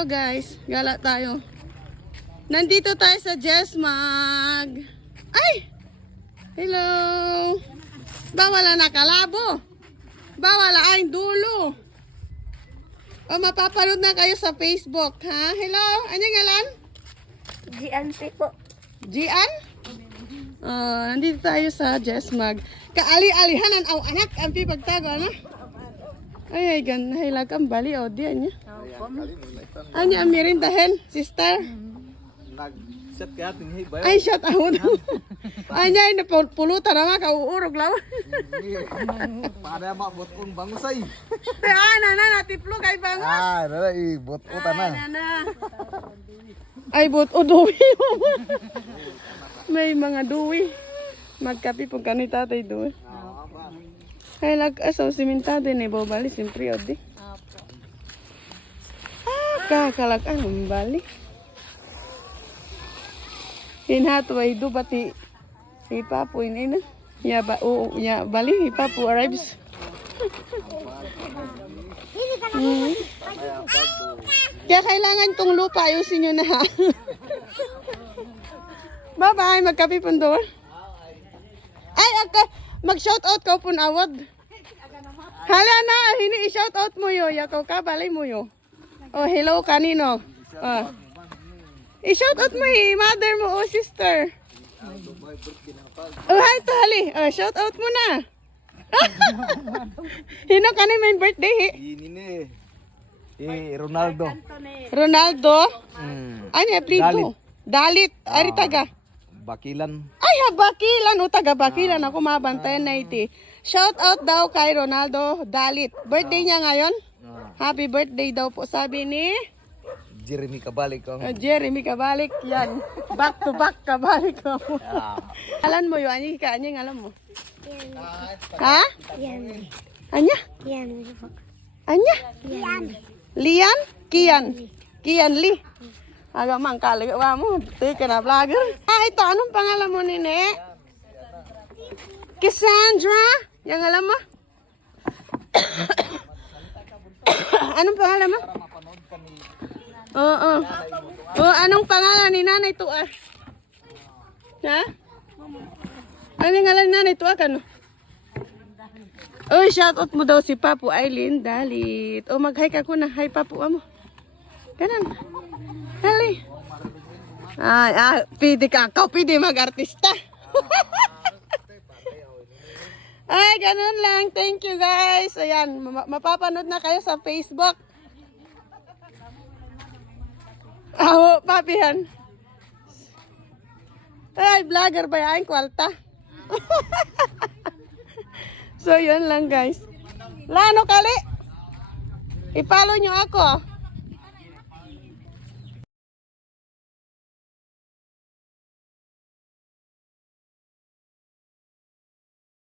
tayo guys. Gala tayo. Nandito tayo sa Jesmag. Ay! Hello! Bawala na kalabo. Bawala ay dulo. O mapapanood na kayo sa Facebook, ha? Hello? Anong ngalan? Gian po. Gian? Nandito tayo sa Jesmag. Kaali-alihanan aw anak ang pipagtago na. Ay ganahilag ang bali o diyan niya. Anya ang merindahin, sister? Nag-shot kaya tinhi ba? Ay shout out. Anya ay napulutan na mga kauurog law. Para mabot kong bangusay. Te ana na natiplo kay bangos. Dala ibot utan na. Na. Ay bot o duwi. May mga duwi. Magkapi pong kanita tay duwi. Ay lag-asaw simentado ni bobali simpre odi. Kakalakan ang bali. Hinhato ay dubati ipapo ini na. Ya ba ya bali ipapo arrives. Kaya kailangan tong lupa ayusin nyo na ha. Bye-bye, magkapi pundo. Ay, mag-shoutout ka po na awad. Hala na, hini i-shoutout mo yo. Yakaw ka, balay mo yo. Oh, hello kanino. I-shoutout mo mother mo o sister. Oh, hi to hali. Oh, shoutout mo na. Hino kani may birthday. Ini ni. Ronaldo. Ronaldo? Ano apelido? Dalit. Ari taga. Bakilan. Ay, bakilan. O, taga bakilan. Ako mabantayan na iti. Shout out daw kay Ronaldo Dalit. Birthday niya ngayon. Happy birthday daw po sabi ni Jeremy Kabalik ko. Jeremy Kabalik. Yan. Back to back Kabalik ko. Alam mo yun. Anyang alam mo? Ha? Yan. Anya? Yan. Anya? Yan. Lian? Kian? Kian Lee? Agak mangkali mo. Tika na vlogger. Ito. Anong pangalan mo, Nene? Cassandra? Yang alam mo? Anong pangalan mo? Oo. Anong pangalan ni Nanay Tua? Ha? Anong ngalan ni Nanay Tua ka no? Shoutout mo daw si Papu Aileen Dalit. Mag-hi ka ko na. Hi Papu mo. Kanan. Hali. Pwede ka. Ikaw pwede mag-artista. Ay, ganun lang. Thank you guys. Ayan, mapapanood na kayo sa Facebook. Papihan. Ay, vlogger ba yan? Kwalta. So, yun lang guys. Lano kali. I-follow nyo ako.